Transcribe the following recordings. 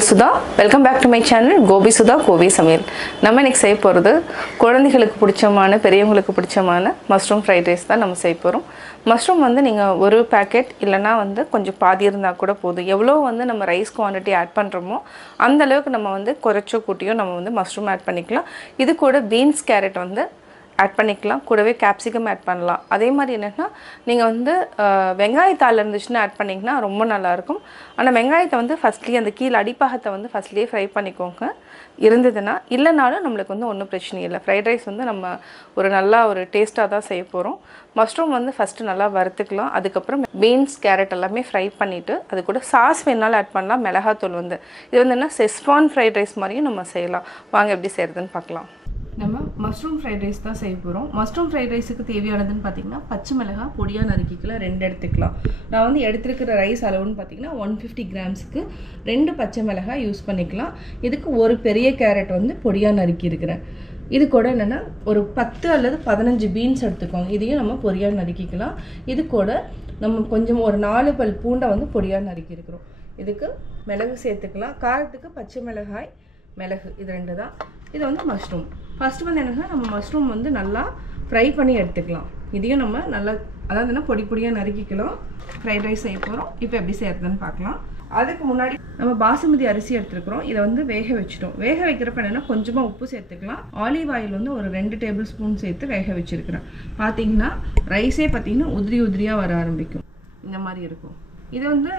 உங்கள் Sudha. Welcome back to my channel Gopi Sudha Gopi Samayal. நம்ம இன்னைக்கு செய்ய போகிறது குழந்தைகளுக்கு பிடிச்சமான பெரியவங்களுக்கு பிடிச்சமான மஷ்ரூம் ஃப்ரைட் ரைஸ் தான் நம்ம செய்ய போகிறோம். மஷ்ரூம் வந்து நீங்கள் ஒரு பேக்கெட் இல்லைனா வந்து கொஞ்சம் பாதி இருந்தால் கூட போதும். எவ்வளோ வந்து நம்ம ரைஸ் குவான்டிட்டி ஆட் பண்ணுறோமோ அந்தளவுக்கு நம்ம வந்து குறைச்சோ கூட்டியோ நம்ம வந்து மஷ்ரூம் ஆட் பண்ணிக்கலாம். இது கூட பீன்ஸ் கேரட் வந்து ஆட் பண்ணிக்கலாம், கூடவே கேப்சிகம் ஆட் பண்ணலாம். அதே மாதிரி என்னென்னா நீங்கள் வந்து வெங்காயத்தாள் இருந்துச்சுன்னா ஆட் பண்ணிங்கன்னா ரொம்ப நல்லாயிருக்கும். ஆனால் வெங்காயத்தை வந்து ஃபஸ்ட்லேயே அந்த கீழே அடிப்பாகத்தை வந்து ஃபஸ்ட்லேயே ஃப்ரை பண்ணிக்கோங்க இருந்ததுன்னா. இல்லைனாலும் நம்மளுக்கு வந்து ஒன்றும் பிரச்சனை இல்லை. ஃப்ரைட் ரைஸ் வந்து நம்ம நல்லா ஒரு டேஸ்ட்டாக தான் செய்ய போகிறோம். மஷ்ரூம் வந்து ஃபஸ்ட்டு நல்லா வறுத்துக்கலாம். அதுக்கப்புறம் பீன்ஸ் கேரட் எல்லாமே ஃப்ரை பண்ணிவிட்டு அது கூட சாஸ் வேணாலும் ஆட் பண்ணலாம். மிளகாத்தூள் வந்து இது வந்து என்ன செஸ்வான் ஃப்ரைட் ரைஸ் மாதிரியும் நம்ம செய்யலாம். வாங்க எப்படி செய்கிறதுன்னு பார்க்கலாம். நம்ம மஷ்ரூம் ஃப்ரைட் ரைஸ் தான் செய்ய போகிறோம். மஷ்ரூம் ஃப்ரைட் ரைஸுக்கு தேவையானதுன்னு பார்த்திங்கன்னா பச்சை மிளகாய் பொடியாக நறுக்கிக்கலாம், 2 எடுத்துக்கலாம். நான் வந்து எடுத்துருக்கிற ரைஸ் அளவுன்னு பார்த்திங்கன்னா 150 கிராம்ஸுக்கு 2 பச்சை மிளகாய் யூஸ் பண்ணிக்கலாம். இதுக்கு ஒரு பெரிய கேரட் வந்து பொடியாக நறுக்கியிருக்கிறேன். இது கூட என்னென்னா ஒரு 10 அல்லது 15 பீன்ஸ் எடுத்துக்கோங்க. இதையும் நம்ம பொடியாக நறுக்கிக்கலாம். இது கூட நம்ம கொஞ்சம் ஒரு 4 பல் பூண்டை வந்து பொடியாக நறுக்கியிருக்கிறோம். இதுக்கு மிளகு சேர்த்துக்கலாம். காரத்துக்கு பச்சை மிளகாய் மிளகு இது 2 தான். இது வந்து மஷ்ரூம். ஃபஸ்ட்டு வந்து என்னென்னா நம்ம மஷ்ரூம் வந்து நல்லா ஃப்ரை பண்ணி எடுத்துக்கலாம். இதையும் நம்ம நல்லா அதாவதுன்னா பொடி பொடியாக நறுக்கிக்கலாம். ஃப்ரைட் ரைஸ் செய்ய போகிறோம். இப்போ எப்படி செய்யறதுன்னு பார்க்கலாம். அதுக்கு முன்னாடி நம்ம பாசுமதி அரிசி எடுத்துருக்குறோம். இதை வந்து வேக வச்சுட்டோம். வேக வைக்கிறப்ப என்னென்னா கொஞ்சமாக உப்பு சேர்த்துக்கலாம். ஆலிவ் ஆயில் வந்து ஒரு 2 டேபிள் ஸ்பூன் சேர்த்து வேக வச்சுருக்கிறேன். பார்த்தீங்கன்னா ரைஸே பார்த்தீங்கன்னா உதிரி உதிரியாக வர ஆரம்பிக்கும். இந்த மாதிரி இருக்கும். இது வந்து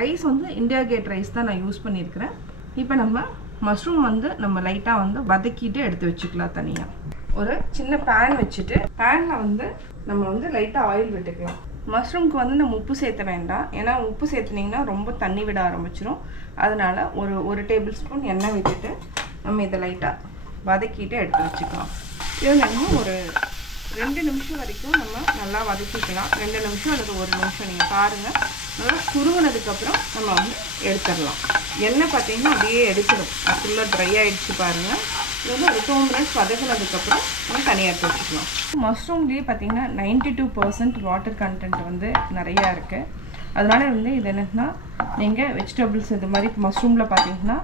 ரைஸ் வந்து இந்தியா கேட் ரைஸ் தான் நான் யூஸ் பண்ணியிருக்கிறேன். இப்போ நம்ம மஷ்ரூம் வந்து நம்ம லைட்டாக வந்து வதக்கிட்டு எடுத்து வச்சுக்கலாம். தனியாக ஒரு சின்ன பேன் வச்சுட்டு பேனில் வந்து நம்ம வந்து லைட்டாக ஆயில் விட்டுக்கலாம். மஷ்ரூம்க்கு வந்து நம்ம உப்பு சேர்த்த வேண்டாம். ஏன்னா உப்பு சேர்த்துனிங்கன்னா ரொம்ப தண்ணி விட ஆரம்பிச்சிடும். அதனால் ஒரு டேபிள் ஸ்பூன் எண்ணெய் விட்டுட்டு நம்ம இதை லைட்டாக வதக்கிட்டு எடுத்து வச்சுக்கலாம். இது நம்ம ஒரு 2 நிமிஷம் வரைக்கும் நம்ம நல்லா வதக்கிக்கலாம். 2 நிமிஷம் அல்லது 1 நிமிஷம் நீங்கள் பாருங்கள். நல்லா சுருங்கினதுக்கப்புறம் நம்ம வந்து எடுத்துடலாம். எண்ணெய் பார்த்தீங்கன்னா அப்படியே எடுக்கணும். ஃபுல்லாக ட்ரை ஆகிடுச்சு பாருங்கள். இது வந்து ஒரு 2 மினிட்ஸ் வதக்கினதுக்கப்புறம் நம்ம தனியாக எடுத்து வச்சுக்கலாம். மஷ்ரூம்லேயே பார்த்தீங்கன்னா 92% வாட்டர் கண்டென்ட் வந்து நிறையா இருக்குது. அதனால வந்து இது என்னென்னா நீங்கள் வெஜிடபிள்ஸ் இது மாதிரி மஷ்ரூமில் பார்த்தீங்கன்னா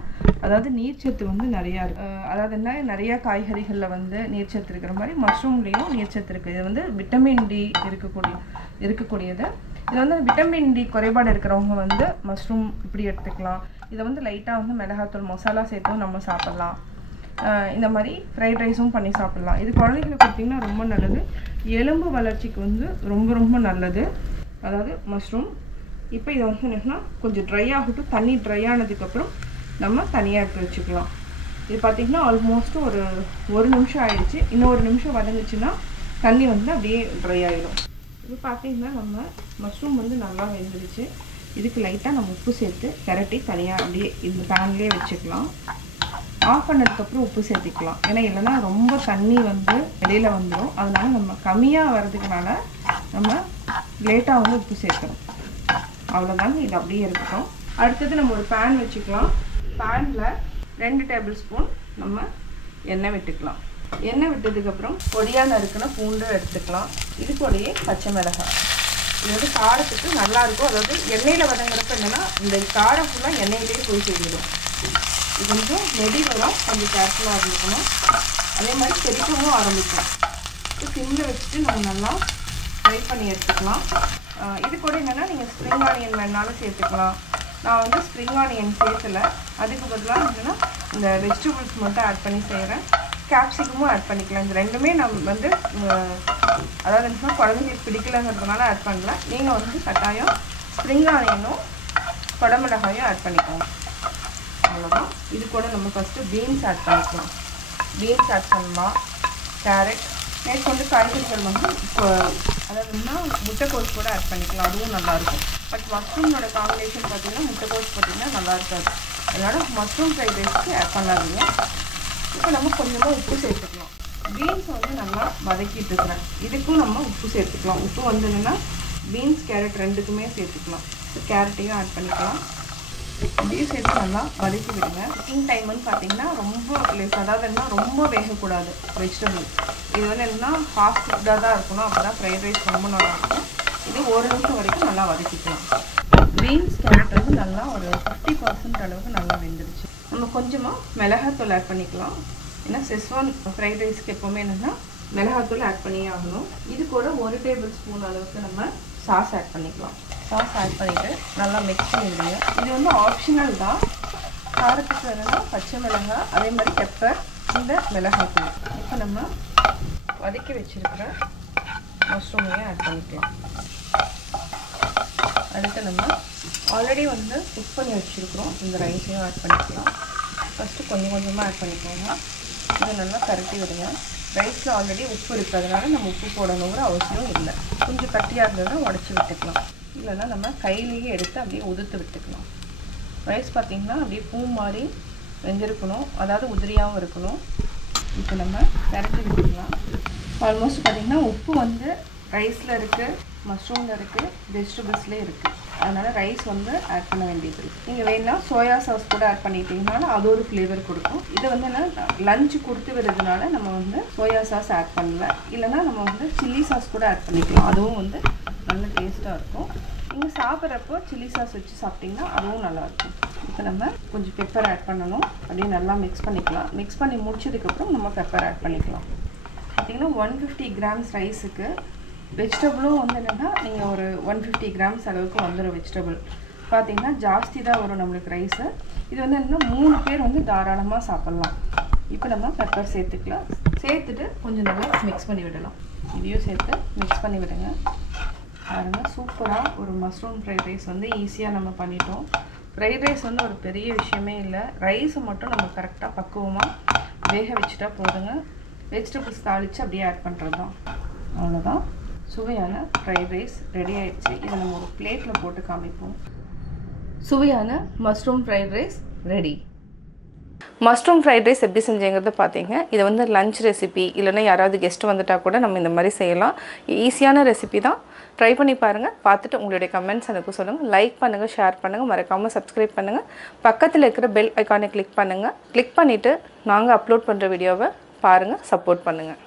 அதாவது நீர்ச்சத்து வந்து நிறையா இருக்குது. அதாவது என்ன நிறையா காய்கறிகளில் வந்து நீர்ச்சத்து இருக்கிற மாதிரி மஷ்ரூம்லேயும் நீர்ச்சத்து இருக்குது. இது வந்து விட்டமின் டி இருக்கக்கூடியது. இது வந்து விட்டமின் டி குறைபாடு இருக்கிறவங்க வந்து மஷ்ரூம் இப்படி எடுத்துக்கலாம். இதை வந்து லைட்டாக வந்து மிளகாத்தூள் மசாலா சேர்த்தும் நம்ம சாப்பிட்லாம். இந்த மாதிரி ஃப்ரைட் ரைஸும் பண்ணி சாப்பிட்லாம். இது குழந்தைங்களுக்கு பார்த்திங்கன்னா ரொம்ப நல்லது. எலும்பு வளர்ச்சிக்கு வந்து ரொம்ப ரொம்ப நல்லது. அதாவது மஷ்ரூம் இப்போ இதை வந்து என்னன்னா கொஞ்சம் ட்ரை ஆகட்டும். தண்ணி ட்ரை ஆனதுக்கப்புறம் நம்ம தனியாக எடுத்து வச்சுக்கலாம். இது பார்த்திங்கன்னா ஆல்மோஸ்ட் ஒரு நிமிஷம் ஆகிடுச்சு. இன்னும் 1 நிமிஷம் வதங்குச்சுன்னா தண்ணி வந்து அப்படியே ட்ரை ஆகிடும். இது பார்த்திங்கன்னா நம்ம மஷ்ரூம் வந்து நல்லா வெந்துடுச்சு. இதுக்கு லைட்டாக நம்ம உப்பு சேர்த்து பெரட்டி தனியாக அப்படியே இந்த பேன்லேயே வச்சுக்கலாம். ஆஃப் பண்ணதுக்கப்புறம் உப்பு சேர்த்திக்கலாம். ஏன்னா இல்லைன்னா ரொம்ப தண்ணி வந்து வெளியில் வந்துடும். அதனால நம்ம கம்மியாக வர்றதுக்குனால நம்ம லேட்டாக வந்து உப்பு சேர்க்கணும். அவ்வளோதாங்க. இது அப்படியே இருக்கட்டும். அடுத்தது நம்ம ஒரு பேன் வச்சுக்கலாம். பேனில் 2 டேபிள் ஸ்பூன் நம்ம எண்ணெய் விட்டுக்கலாம். எண்ணெய் விட்டதுக்கப்புறம் பொடியாக நறுக்கின பூண்டு எடுத்துக்கலாம். இது கூடயே பச்சை மிளகாய். இது வந்து காரத்துக்கு நல்லாயிருக்கும். அதாவது எண்ணெயில் வதங்குறப்ப என்னென்னா இந்த காரம் ஃபுல்லாக எண்ணெயிலேயே போய் சேர்ந்துடும். இது கொஞ்சம் நெடிவரம் கொஞ்சம் கேர்ஃபுல்லாக இருக்கணும். அதே மாதிரி செரிக்கவும் ஆரம்பிக்கும். சிம்மில் வச்சுட்டு நம்ம நல்லா ஃப்ரை பண்ணி எடுத்துக்கலாம். இது கூட என்னென்னா நீங்கள் ஸ்ப்ரிங் ஆனியன் வேணாலும் சேர்த்துக்கலாம். நான் வந்து ஸ்ப்ரிங் ஆனியன் சேர்க்கலை. அதுக்கு பதிலாக என்னென்னா இந்த வெஜிடபிள்ஸ் மட்டும் ஆட் பண்ணி செய்கிறேன். கேப்சிகமும் ஆட் பண்ணிக்கலாம். இந்த ரெண்டுமே நம்ம வந்து அதாவது என்ன குழந்தைங்களுக்கு பிடிக்கலங்கிறதுனால ஆட் பண்ணல. நீங்கள் வந்து கட்டாயம் ஸ்ப்ரிங் ஆனியனும் குடமிளகாயும் ஆட் பண்ணிக்கோங்க. அவ்வளோதான். இது கூட நம்ம ஃபஸ்ட்டு பீன்ஸ் ஆட் பண்ணிக்கலாம். பீன்ஸ் ஆட் பண்ணலாம். கேரட் மேற்கொண்டு காய்கறிகள் வந்து அதாவதுன்னா முட்டைக்கோஸ் கூட ஆட் பண்ணிக்கலாம். அதுவும் நல்லாயிருக்கும். பட் மஷ்ரூமோட காம்பினேஷன் பார்த்திங்கன்னா முட்டைக்கோஸ் பார்த்திங்கன்னா நல்லா இருக்காது. அதனால் மஷ்ரூம் ஃப்ரைட் ரைஸ்க்கு ஆட் பண்ணாதீங்க. இப்போ நம்ம கொஞ்சமாக உப்பு சேர்த்துக்கலாம். பீன்ஸ் வந்து நல்லா வதக்கிட்டு இருக்கிறேன். இதுக்கும் நம்ம உப்பு சேர்த்துக்கலாம். உப்பு வந்ததுன்னா பீன்ஸ் கேரட் 2க்குமே சேர்த்துக்கலாம். கேரட்டையும் ஆட் பண்ணிக்கலாம். அப்படியே சேர்த்து நல்லா வதக்கி விடுங்க. குக்கிங் டைம்னு பார்த்தீங்கன்னா ரொம்ப லெஸ். அதாவதுன்னா ரொம்ப வேகக்கூடாது வெஜிடபிள். இது வந்து என்னன்னா ஃபாஸ்ட் ஃபுட்டாக தான் இருக்கணும். அப்போ தான் ஃப்ரைட் ரைஸ் ரொம்ப நல்லாயிருக்கும். இது 1 நிமிஷம் வரைக்கும் நல்லா வதக்கிக்கலாம். பீன்ஸ் கேரட் வந்து நல்லா ஒரு 50% அளவுக்கு நல்லா வெந்துருச்சு. நம்ம கொஞ்சமாக மிளகாத்தூள் ஆட் பண்ணிக்கலாம். ஏன்னா செஸ்வான் ஃப்ரைட் ரைஸ்க்கு எப்போவுமே என்னென்னா மிளகாத்தூள் ஆட் பண்ணியே ஆகணும். இது கூட 1 டேபிள் ஸ்பூன் அளவுக்கு நம்ம சாஸ் ஆட் பண்ணிக்கலாம். சாஸ் ஆட் பண்ணிவிட்டு நல்லா மிக்ஸ் பண்ணிடுங்க. இது வந்து ஆப்ஷனல் தான். காரத்துக்கு வேணும்னா பச்சை மிளகாய், அதே மாதிரி பெப்பர், இந்த மிளகாத்தூள். இப்போ நம்ம வதக்கி வச்சுருக்கிற மஷ்ரூமையும் ஆட் பண்ணிக்கலாம். அடுத்து நம்ம ஆல்ரெடி வந்து குக் பண்ணி வச்சுருக்குறோம் இந்த ரைஸையும் ஆட் பண்ணிக்கலாம். ஃபஸ்ட்டு கொஞ்சம் கொஞ்சமாக ஆட் பண்ணிக்கோங்க. இதை நல்லா பரட்டி விடுங்க. ரைஸில் ஆல்ரெடி உப்பு இருக்கிறதுனால நம்ம உப்பு போடணுங்கிற அவசியம் இல்லை. கொஞ்சம் கட்டியாக இருந்ததுன்னா உடச்சி விட்டுக்கலாம். இல்லைன்னா நம்ம கையிலேயே எடுத்து அப்படியே உதுத்து விட்டுக்கலாம். ரைஸ் பார்த்திங்கன்னா அப்படியே பூ மாதிரி வெந்திருக்கணும், அதாவது உதிரியாகவும் இருக்கணும். இப்போ நம்ம பரட்டி விட்டுக்கலாம். ஆல்மோஸ்ட் பார்த்திங்கன்னா உப்பு வந்து ரைஸில் இருக்குது, மஷ்ரூமில் இருக்குது, வெஜிடபிள்ஸ்லேயே இருக்குது. அதனால் ரைஸ் வந்து ஆட் பண்ண வேண்டியது இருக்குது. நீங்கள் வேணால் சோயா சாஸ் கூட ஆட் பண்ணிட்டீங்கனாலும் அது ஒரு ஃப்ளேவர் கொடுக்கும். இதை வந்து லஞ்சு கொடுத்து விடுறதுனால நம்ம வந்து சோயா சாஸ் ஆட் பண்ணல. இல்லைனா நம்ம வந்து சில்லி சாஸ் கூட ஆட் பண்ணிக்கலாம். அதுவும் வந்து நல்ல டேஸ்ட்டாக இருக்கும். நீங்கள் சாப்பிட்றப்போ சில்லி சாஸ் வச்சு சாப்பிட்டிங்கன்னா அதுவும் நல்லாயிருக்கும். இப்போ நம்ம கொஞ்சம் பெப்பர் ஆட் பண்ணணும். அப்படியே நல்லா மிக்ஸ் பண்ணிக்கலாம். மிக்ஸ் பண்ணி முடிச்சதுக்கப்புறம் நம்ம பெப்பர் ஆட் பண்ணிக்கலாம். பார்த்திங்கன்னா 150 கிராம்ஸ் ரைஸுக்கு வெஜிடபிளும் வந்து என்னென்னா நீங்கள் ஒரு 150 கிராம்ஸ் அளவுக்கு வந்துடும். வெஜிடபிள் பார்த்திங்கன்னா ஜாஸ்தி தான் வரும் நம்மளுக்கு ரைஸு. இது வந்து என்னென்னா 3 பேர் வந்து தாராளமாக சாப்பிட்லாம். இப்போ நம்ம பெப்பர் சேர்த்துக்கலாம். சேர்த்துட்டு கொஞ்சம் நல்லா மிக்ஸ் பண்ணி விடலாம். இதையும் சேர்த்து மிக்ஸ் பண்ணி விடுங்க. பாருங்கள், சூப்பராக ஒரு மஷ்ரூம் ஃப்ரைட் ரைஸ் வந்து ஈஸியாக நம்ம பண்ணிட்டோம். ஃப்ரைட் ரைஸ் வந்து ஒரு பெரிய விஷயமே இல்லை. ரைஸை மட்டும் நம்ம கரெக்டாக பக்குவமாக வேக வச்சுட்டா போதுங்க. வெஜிடபிள்ஸ் தாளித்து அப்படியே ஆட் பண்ணுறது தான். அவ்வளோதான், சுவையான ஃப்ரைட் ரைஸ் ரெடி ஆயிடுச்சு. இதை நம்ம ஒரு பிளேட்டில் போட்டு காமிப்போம். சுவையான mushroom fried rice ready. Mushroom fried rice எப்படி செஞ்சேங்கிறது பார்த்தீங்க. இதை வந்து லஞ்ச் ரெசிபி இல்லைன்னா யாராவது கெஸ்ட் வந்துட்டால் கூட நம்ம இந்த மாதிரி செய்யலாம். ஈஸியான ரெசிபி தான். ட்ரை பண்ணி பாருங்கள். பார்த்துட்டு உங்களுடைய கமெண்ட்ஸ் எனக்கு சொல்லுங்கள். லைக் பண்ணுங்கள், ஷேர் பண்ணுங்கள், மறக்காமல் சப்ஸ்கிரைப் பண்ணுங்கள். பக்கத்தில் இருக்கிற பெல் ஐக்கானை கிளிக் பண்ணுங்கள். கிளிக் பண்ணிவிட்டு நாங்கள் அப்லோட் பண்ணுற வீடியோவை பாருங்கள், சப்போர்ட் பண்ணுங்கள்.